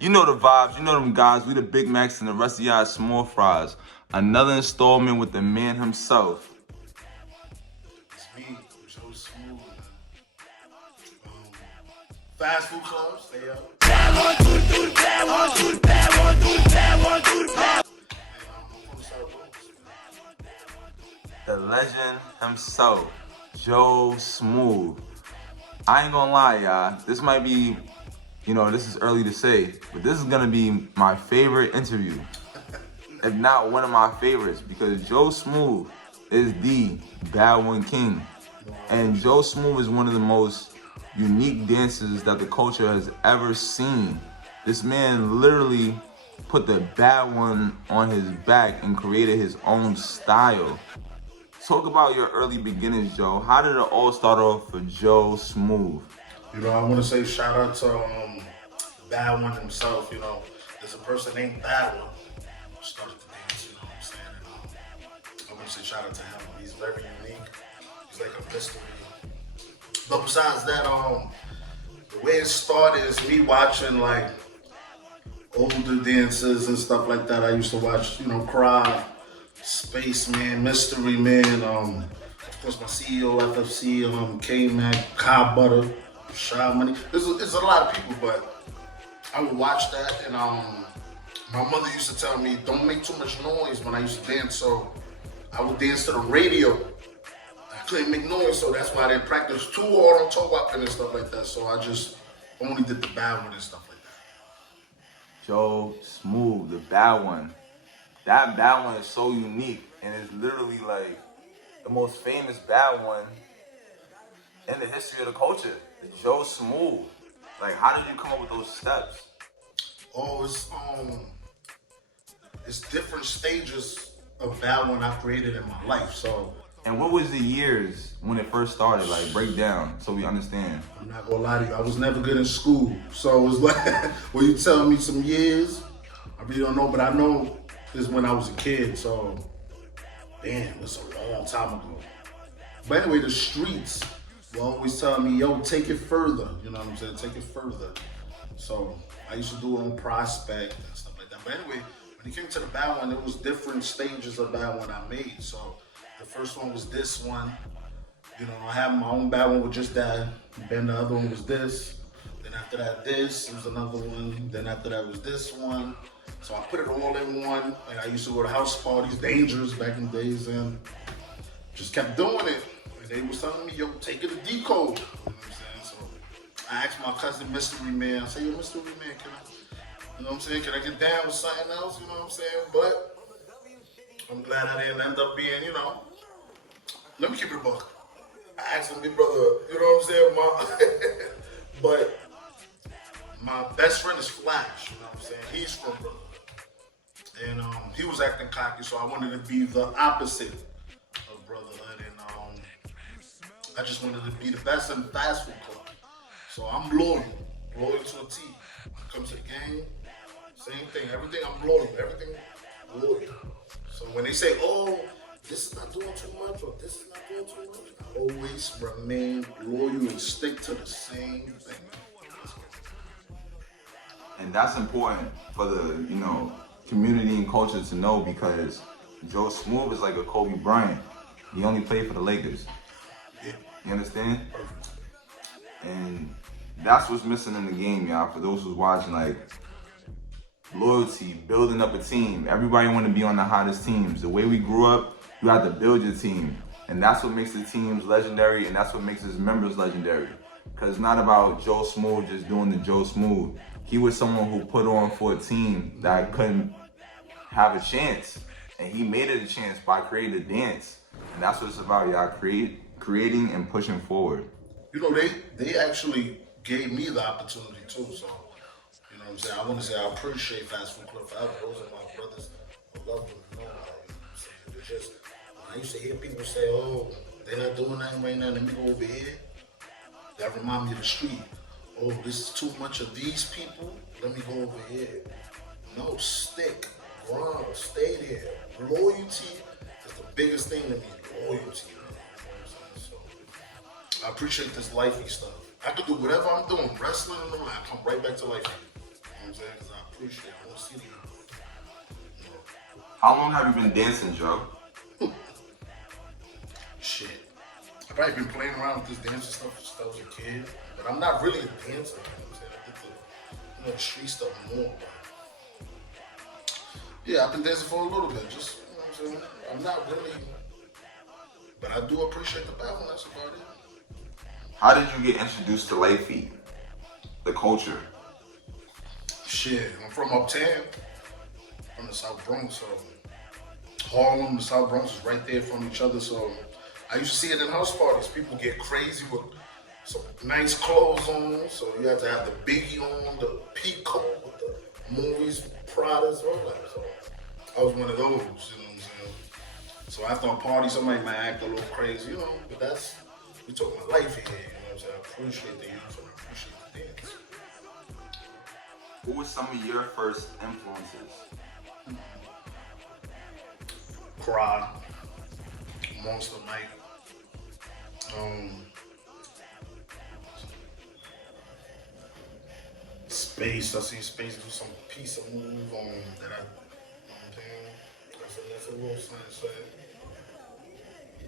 You know the vibes, you know them guys. We the Big Macs and the rest of y'all small fries. Another installment with the man himself. It's me, Joe Smooth. Um, Fast food club, stay up. And I'm from the South Bronx. The legend himself, Joe Smooth. I ain't gonna lie, y'all. This might be, this is early to say, but this is gonna be my favorite interview. If not one of my favorites, because Joe Smooth is the Bad One King. And Joe Smooth is one of the most unique dancers that the culture has ever seen. This man literally put the Bad One on his back and created his own style. Talk about your early beginnings, Joe. How did it all start off for Joe Smooth? I want to say shout out to Bad One himself. There's a person named Bad One who started the dance. You know what I'm saying? And, I want to say shout out to him. He's very unique. He's like a mystery. But besides that, the way it started is me watching like older dancers and stuff like that. I used to watch, Cry, Spaceman, Mystery Man, of course my CEO, FFC, K-Mac, Cobb Butter, Shy Money. There's a lot of people, but I would watch that, and my mother used to tell me, don't make too much noise when I used to dance, so I would dance to the radio. I couldn't make noise, so that's why I didn't practice too hard on toe walking and stuff like that, so I just only did the Bad One and stuff like that. Joe Smooth, the Bad One. That Bad One is so unique, and it's literally like the most famous Bad One in the history of the culture. The Joe Smooth. Like, how did you come up with those steps? Oh, it's different stages of Bad One I've created in my life. So. And what was the years when it first started? Like, break down so we understand. I'm not gonna lie to you, I was never good in school. So it was like, when you tell me some years, I really don't know, but I know this is when I was a kid, so damn, it's a long time ago. But anyway, the streets will always tell me, yo, take it further. You know what I'm saying? Take it further. So I used to do it on Prospect and stuff like that. But anyway, when it came to the Bad One, there was different stages of Bad One I made. So the first one was this one. I had my own Bad One with just that. Then the other one was this. Then after that, this. There was another one. Then after that was this one. So I put it all in one. And I used to go to house parties, dangerous back in the days, and just kept doing it. And they was telling me, yo, take it to decode. You know what I'm saying? So I asked my cousin, Mystery Man, I said, yo, Mystery Man, can I get down with something else? You know what I'm saying? But I'm glad I didn't end up being, let me keep it a buck. I asked him, big brother, you know what I'm saying? But my best friend is Flash, you know what I'm saying? He's from Brooklyn. And he was acting cocky, so I wanted to be the opposite of brotherhood. And I just wanted to be the best in the fast food club. So I'm loyal to a T. When it comes to the game, same thing. Everything I'm loyal, everything loyal. So when they say, oh, this is not doing too much, or this is not doing too much, I always remain loyal and stick to the same thing. And that's important for the, community and culture to know, because Joe Smooth is like a Kobe Bryant. He only played for the Lakers. Yeah. You understand? And that's what's missing in the game, y'all. For those who's watching, like, loyalty, building up a team. Everybody want to be on the hottest teams. The way we grew up, you have to build your team. And that's what makes the teams legendary, and that's what makes his members legendary. Because it's not about Joe Smooth just doing the Joe Smooth. He was someone who put on for a team that couldn't have a chance. And he made it a chance by creating a dance. And that's what it's about, y'all. Creating and pushing forward. They actually gave me the opportunity too, so, you know what I'm saying? I want to say I appreciate Fast Food Club forever. Those are my brothers. I love them. You know what I'm saying? It's just, when I used to hear people say, oh, they're not doing nothing right now, let me go over here. That remind me of the street. Oh, this is too much of these people, let me go over here. No, stick, grind, stay there. Loyalty is the biggest thing to me, loyalty. I appreciate this lifey stuff. I could do whatever I'm doing, wrestling and all that, I come right back to life. what I'm saying? Because I appreciate it. I want to see them. How long have you been dancing, Joe? Shit. I've probably been playing around with this dancing stuff since I was a kid, but I'm not really a dancer. You know what I'm saying? I did the street stuff more. But yeah, I've been dancing for a little bit. Just, you know what I'm saying? I'm not really, but I do appreciate the battle. That's about it. How did you get introduced to light feet, the culture? Shit, I'm from uptown, from the South Bronx, so Harlem, the South Bronx is right there from each other, so I used to see it in house parties. People get crazy with some nice clothes on, so you have to have the biggie on, the peacoat with the movies, Pradas, all that. So I was one of those, you know what I'm saying? So after a party, somebody might act a little crazy, you know, but that's, we talking about life here, you know what I'm saying? I appreciate the youth and I appreciate the dance. Who were some of your first influences? Cry, Monster Mike, Space. I see Space do some piece of move that I, you know what I'm saying? That's a little something.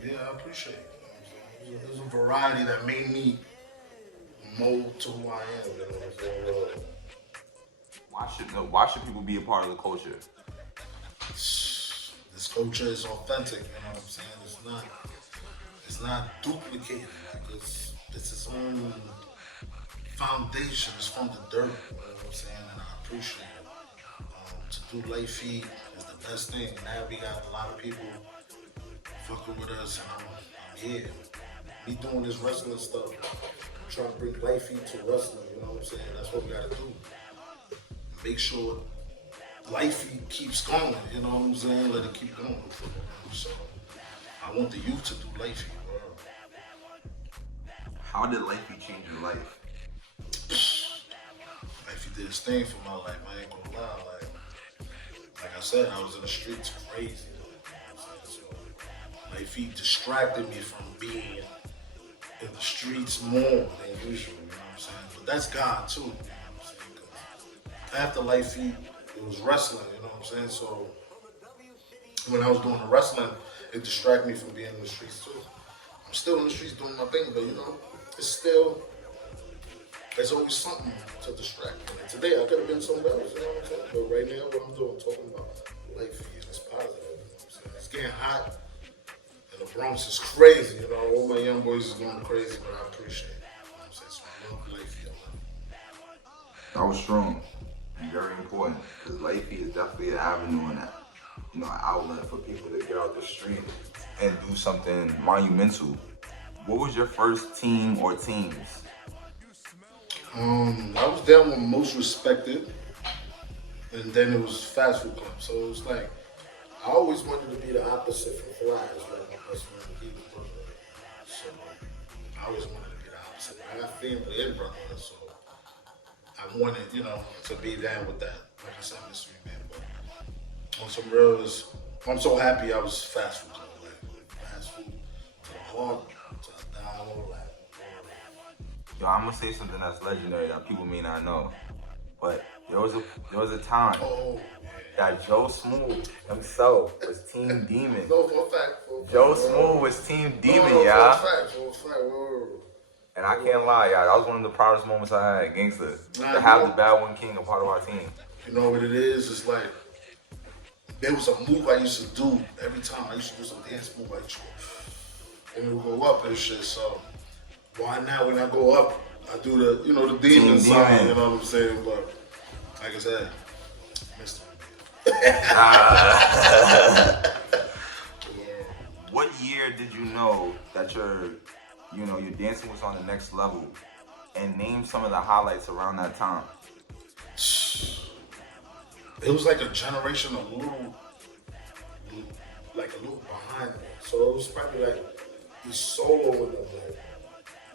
Yeah, I appreciate it. You know what I'm saying? There's a variety that made me mold to who I am. You know what I'm saying? Why should people be a part of the culture? This culture is authentic. You know what I'm saying? It's not duplicated. Like it's its own foundation. It's from the dirt. You know what I'm saying? And I appreciate it. To do light feed is the best thing. Now we got a lot of people fucking with us, and I'm here. Me doing this wrestling stuff, I'm trying to bring light feed to wrestling. You know what I'm saying? That's what we gotta do. Make sure light feed keeps going. You know what I'm saying? Let it keep going. So I want the youth to do light feed, bro. How did light feed change your life? Light feed did his thing for my life. I ain't gonna lie. Like I said, I was in the streets crazy. You know what I'm saying? So light feed distracted me from being in the streets more than usual. You know what I'm saying? But that's God too. You know what I'm saying? 'Cause after light feed, it was wrestling. You know what I'm saying? So when I was doing the wrestling, it distracted me from being in the streets too. I'm still in the streets doing my thing, but you know, there's always something to distract me. And today I could have been somewhere else, you know what I'm saying? But right now, what I'm doing, talking about life is positive. You know what I'm saying? It's getting hot, and the Bronx is crazy. You know, all my young boys is going crazy, but I appreciate it. You know what I'm saying? So I love life. That was strong and very important because life feed is definitely an avenue and an outlet for people to get out the street and do something monumental. What was your first team or teams? I was down with Most Respected, and then it was Fast Food Club. So it was like, I always wanted to be the opposite from Flash, like my best friend, he was brother. So I always wanted to be the opposite. I got family and brother, so I wanted, you know, to be down with that. Like I said, mystery man, but on some real, I'm so happy I was Fast Food Club, like fast food to the heart, to the down, all that. Yo, I'm gonna say something that's legendary that people may not know, but there was a time that Joe Smooth himself was Team Demon. No, for a fact. Joe Smooth was Team Demon, y'all. For a fact. And I can't lie, y'all. That was one of the proudest moments I had, gangster. To have the Bad One King a part of our team. You know what it is? It's like, there was a move I used to do every time I used to do some dance move, like, and it would go up and shit. So why now when I go up, I do the, you know, the demon sign, you know what I'm saying? But like I said, mystery. What year did you know that your dancing was on the next level? And name some of the highlights around that time. It was like a generation of little behind me. So it was probably like he's solo in them, like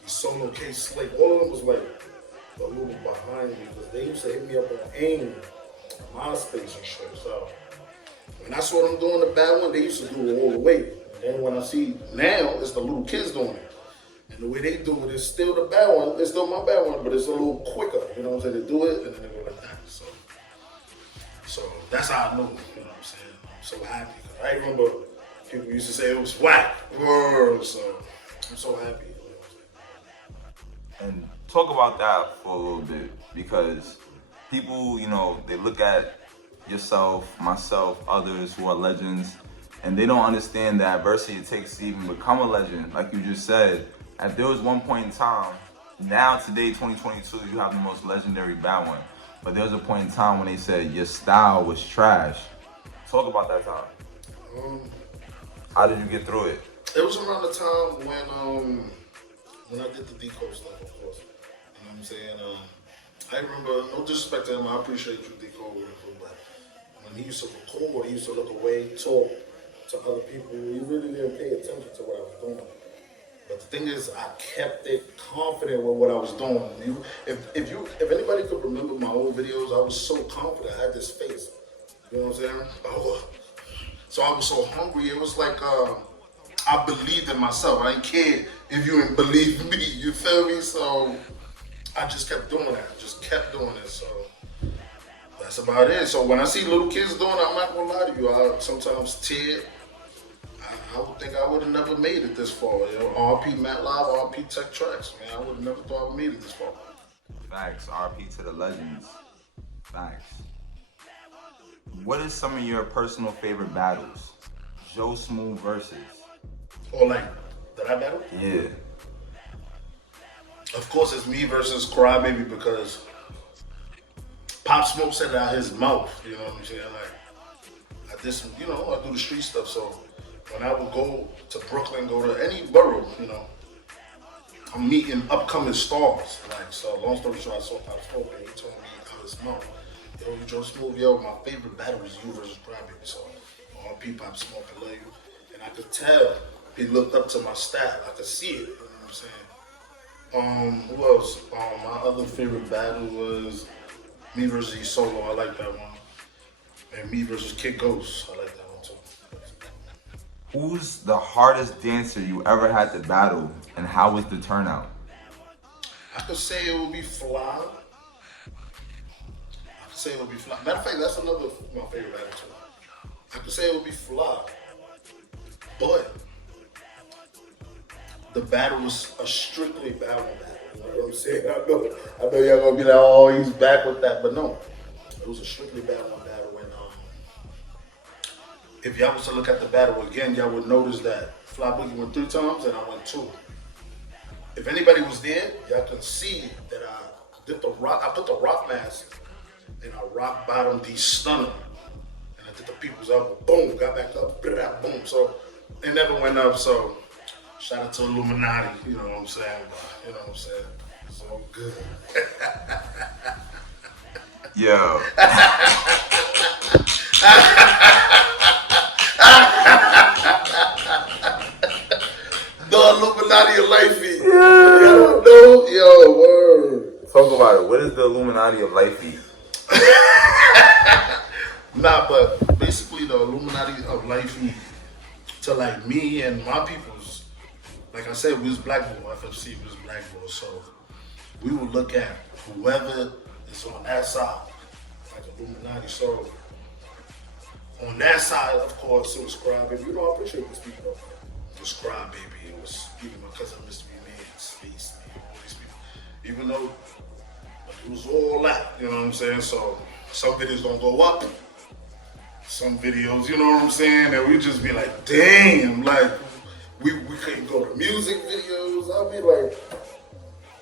he's solo Case Slate. All of them was like a little behind me because they used to hit me up on AIM, MySpace and shit. So when I saw them doing the Bad One, they used to do it all the way. And then when I see now, it's the little kids doing it. And And the way they do it is still the bad one. It's still my bad one, but it's a little quicker. You know what I'm saying? They do it and then they go like that. So that's how I know. You know what I'm saying? I'm so happy. I remember people used to say it was whack. So I'm so happy. You know what I'm saying? And talk about that for a little bit, because people, they look at yourself, myself, others who are legends, and they don't understand the adversity it takes to even become a legend. Like you just said, there was one point in time, now today, 2022, you have the most legendary bad one. But there was a point in time when they said your style was trash. Talk about that time. How did you get through it? It was around the time when I did the decode stuff, of course. You know what I'm saying? I remember, no disrespect to him, I appreciate you decode, but when he used to record, he used to look away, talk to other people. He really didn't pay attention to what I was doing. But the thing is, I kept it confident with what I was doing. If anybody could remember my old videos, I was so confident. I had this face. You know what I'm saying? So I was so hungry. It was like I believed in myself. I didn't care if you didn't believe me. You feel me? So I just kept doing that. Just kept doing it. So that's about it. So when I see little kids doing it, I'm not gonna lie to you. I sometimes tear. I would think I would have never made it this far. RP Matt Live, RP Tech Tracks, man. I would have never thought I would made it this far. Facts. RP to the legends. Facts. What is some of your personal favorite battles? Joe Smooth versus. Or like, did I battle? Yeah. Of course, it's me versus Crybaby because Pop Smoke said it out his mouth. You know what I'm saying? Like, I did some, I do the street stuff. So when I would go to Brooklyn, go to any borough, I'm meeting upcoming stars. Like, so long story short, I saw Pop Smoke and he told me out his mouth, yo, you Joe Smooth, my favorite battle is you versus Crybaby. So RP Pop Smoke, I love you. And I could tell he looked up to my style. I could see it, you know what I'm saying? Who else? My other favorite battle was me versus E Solo. I like that one. And me versus Kid Ghost. I like that one too. Who's the hardest dancer you ever had to battle, and how was the turnout? I could say it would be Fly. Matter of fact, that's another my favorite battle too. I could say it would be Fly. But the battle was a strictly battle. You know what I'm saying? I know y'all gonna be like, oh, he's back with that, but no. It was a strictly battle. When if y'all was to look at the battle again, y'all would notice that Fly Boogie went 3 times and I went 2. If anybody was there, y'all can see that I did the rock. I put the rock mask and I rock bottomed the stunner, and I did the people's elbow. Boom, got back up. Boom. So it never went up. So shout out to Illuminati. You know what I'm saying? You know what I'm saying? It's all good. Yo. The Illuminati of Lifey. Yeah. You don't know? Yo, word. Talk about it. What is the Illuminati of Lifey? Nah, but basically the Illuminati of Lifey to like me and my peoples, like I said, we was black boy, FFC, we was black boy, so we would look at whoever is on that side, like Illuminati. So on that side, of course, it was Crybaby. I appreciate these people. It was Crybaby. It was even my cousin Mr. Man, Space Man, all these people. Even though it was all that, you know what I'm saying? So some videos don't go up. Some videos, you know what I'm saying? And we just be like, damn, like we couldn't go to music videos. I'll be like,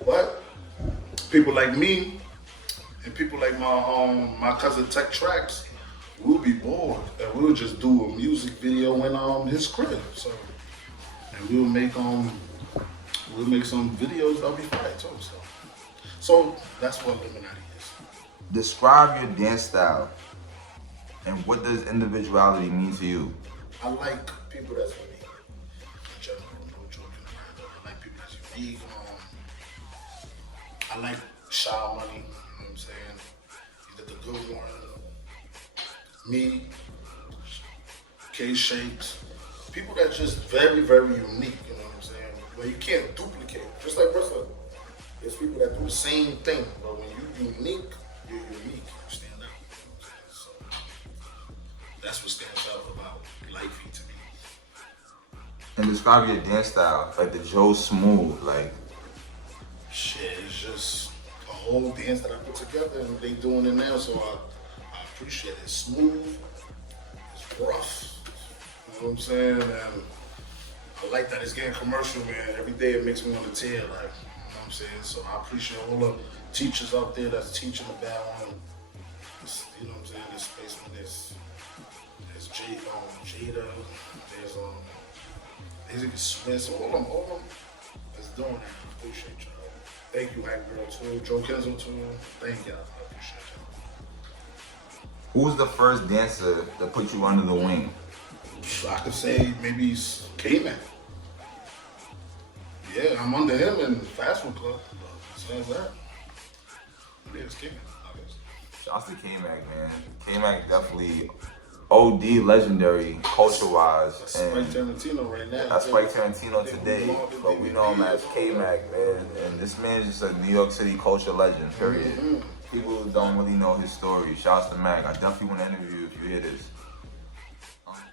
what? People like me and people like my cousin Tech Tracks, we'll be bored and we'll just do a music video in his crib. So and we'll make some videos that'll be fire too. So that's what Illuminati is. Describe your dance style, and what does individuality mean to you? I like people that's unique. In general, no joking around. I like people that's unique. I like Shy Money, you know what I'm saying? He did the good one. Me, K Shakes. People that's just very, very unique, you know what I'm saying? Well, you can't duplicate. Just like wrestling. There's people that do the same thing, but when you're unique, you're unique. You stand out. So that's what stands out about life to me. And describe your dance style, like the Joe Smooth, like. Shit, it's just a whole dance that I put together, and they doing it now, so I appreciate it. It's smooth, it's rough. You know what I'm saying? And I like that it's getting commercial, man. Every day it makes me want to tear, like, you know what I'm saying? So I appreciate all the teachers out there that's teaching the bad one. You know what I'm saying? There's Spaceman, there's Jada, there's Swiss, all of them that's doing it. I appreciate y'all. Thank you, Hype Girl, too. Joe Kenzo, too. Thank y'all. I appreciate y'all. Who's the first dancer that put you under the wing? I could say maybe it's K-Man. Yeah, I'm under him in Fast Food Club. Besides that, yeah, it's K-Man. Shouts to K-Mac, man. K-Mac definitely OD legendary culture-wise. That's Spike Tarantino right now. That's Spike Tarantino today, but we know him as K-Mac, man. And this man is just a New York City culture legend, period. Mm-hmm. People don't really know his story. Shouts to Mac. I definitely want to interview you if you hear this.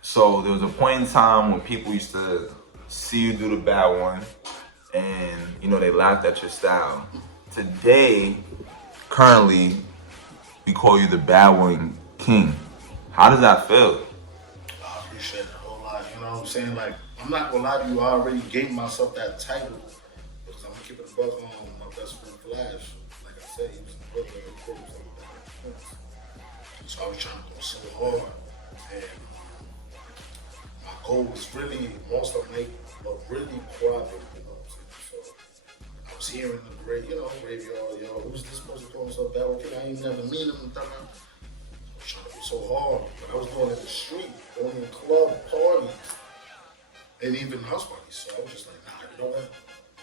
So there was a point in time when people used to see you do the bad one, and you know they laughed at your style. Today, currently, we call you the bad one king. How does that feel? I appreciate it a whole lot. You know what I'm saying? Like, I'm not gonna lie to you. I already gave myself that title because I'm gonna keep it a buck on my best friend Flash. Like I said, he was the brother of the Cribs. So I was trying to go so hard, and my goal was really most of make a really quiet. You know what I'm saying? So I was hearing the graveyard, yo, who's this person calling himself bad? Okay, I ain't never meet him. I was trying to go so hard, but I was doing it in the street, going in club parties, and even house parties. So I was just like, nah, you know what?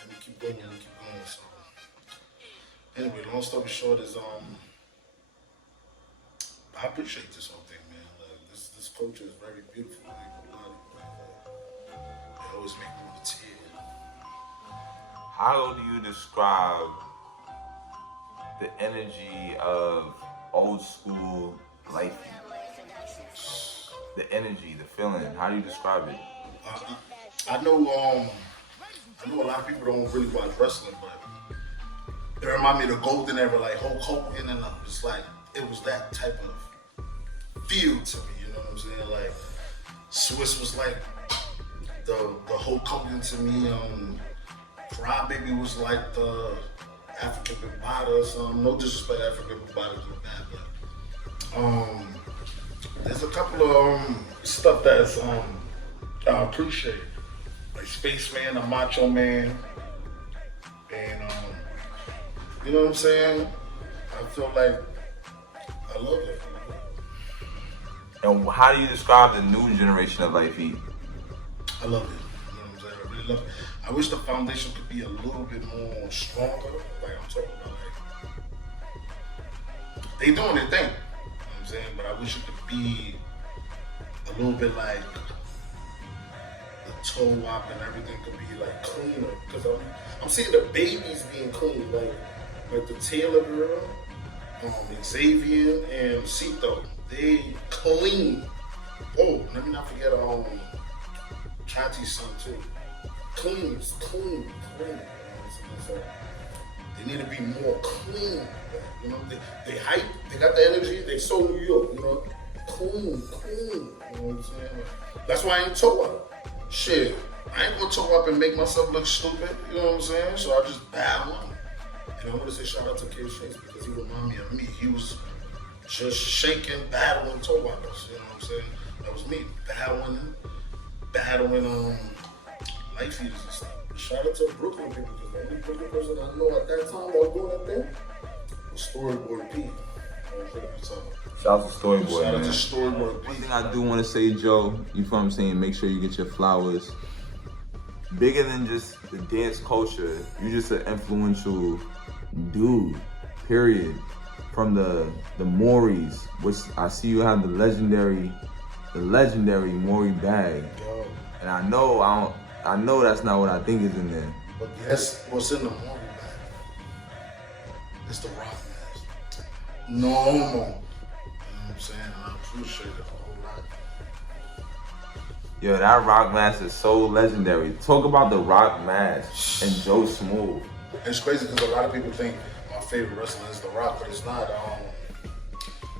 Let me keep going. So anyway, long story short is I appreciate this whole thing, man. Like, this culture is very beautiful. It always make me want to tear. How do you describe the energy of old school life? The energy, the feeling. How do you describe it? I know a lot of people don't really watch wrestling, but it remind me of the golden era, like Hulk Hogan, and it's like it was that type of feel to me. You know what I'm saying? Like Swiss was like the Hulk Hogan to me. Crybaby was like the African Bambaataa or something. No disrespect, African Bambaataa to that, but there's a couple of stuff that's I appreciate, like Spaceman, a Macho Man, and you know what I'm saying? I feel like I love it. And how do you describe the new generation of Life Heat? I love it. You know what I'm saying? I really love it. I wish the foundation could be a little bit more stronger. Like I'm talking about, like they doing their thing. You know what I'm saying? But I wish it could be a little bit like the toe wop and everything could be like cleaner. Because I'm seeing the babies being clean, like the Taylor girl, Xavier and Cito. They clean. Oh, let me not forget Chanti's son too. Clean. So they need to be more clean. You know, they hype, they got the energy, they so New York, you know. Clean. You know what I'm saying? That's why I ain't toe up. Shit. I ain't gonna toe up and make myself look stupid, you know what I'm saying? So I just bad one. And I wanna say shout out to Kid Shakes because he reminded me of me. He was just shaking, battling toe wipers, you know what I'm saying? That was me, battling life heaters and stuff. Shout out to Brooklyn people, because the only Brooklyn person I know at that time that was doing that thing was Storyboy P. Shout out to Storyboy, Shout out man. to Storyboy P. One thing I do want to say, Joe, you feel what I'm saying? Make sure you get your flowers. Bigger than just the dance culture, you're just an influential dude, period. From the Maury's, which I see you have the legendary Maury bag. Yo. And I know I know that's not what I think is in there. But guess what's in the movie bag? It's the rock mask. No more. You know what I'm saying? I appreciate it a whole lot. Yo, that rock mask is so legendary. Talk about the rock mask and Joe Smooth. It's crazy because a lot of people think my favorite wrestler is The Rock, but it's not.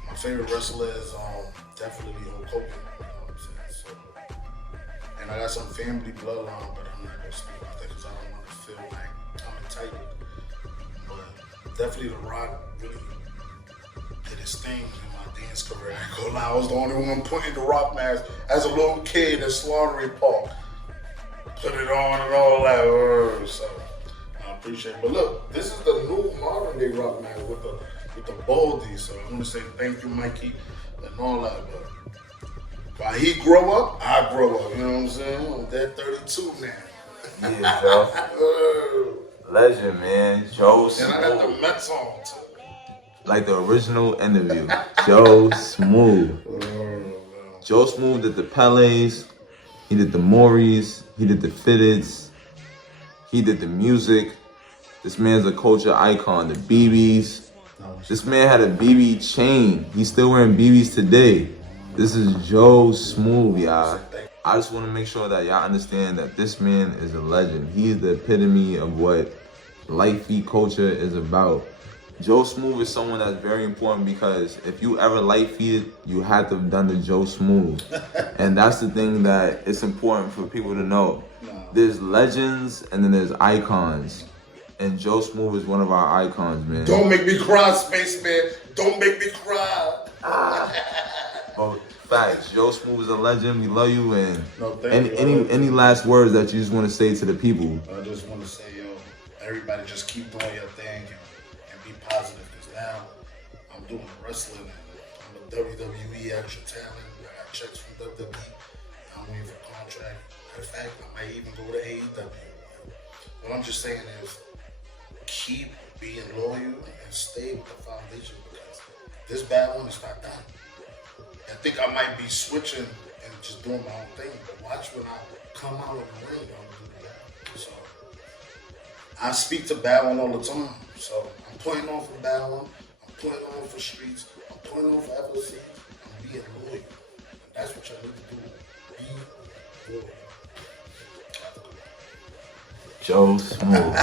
My favorite wrestler is definitely Hulk Hogan. You know what I'm saying? So, and I got some family bloodline, but I'm not gonna speak about that because I don't want to feel like I'm entitled. But definitely The Rock really did his thing in my dance career. I ain't gonna lie, I was the only one putting the rock mask as a little kid at Slaughtery Park. Put it on and all that. So I appreciate it. But look, this is the new modern day rock mask with the baldy. So I want to say thank you, Mikey, and all that. But while he grow up, I grow up. You know what I'm saying? I'm dead 32 now. Yeah, Joe. Legend, man. Joe Smooth. And I got the Mets on too. Like the original interview. Joe Smooth. Joe Smooth did the Pelés. He did the Maury's. He did the Fitteds. He did the music. This man's a culture icon. The BBs. This man had a BB chain. He's still wearing BBs today. This is Joe Smooth, y'all. I just want to make sure that y'all understand that this man is a legend. He is the epitome of what light feet culture is about. Joe Smooth is someone that's very important because if you ever light feeded, you had to have done the Joe Smooth. And that's the thing that it's important for people to know. There's legends and then there's icons. And Joe Smooth is one of our icons, man. Don't make me cry, Spaceman. Don't make me cry. Oh, facts. Joe Smooth is a legend. We love you. And No, thank any last words that you just want to say to the people? I just want to say, yo, everybody just keep doing your thing and be positive. Because now I'm doing wrestling and I'm a WWE extra talent. I got checks from WWE. I'm waiting for a contract. In fact, I might even go to AEW. What I'm just saying is keep being loyal and stay with the foundation because this bad one is not done. I think I might be switching and just doing my own thing, but watch when I come out of the ring, I'm gonna do that. So I speak to Bad One all the time. So I'm putting on for Bad One, I'm putting on for Streets, I'm putting on for FLC, I'm being loyal. And that's what y'all need to do. Be loyal. Joe Smooth.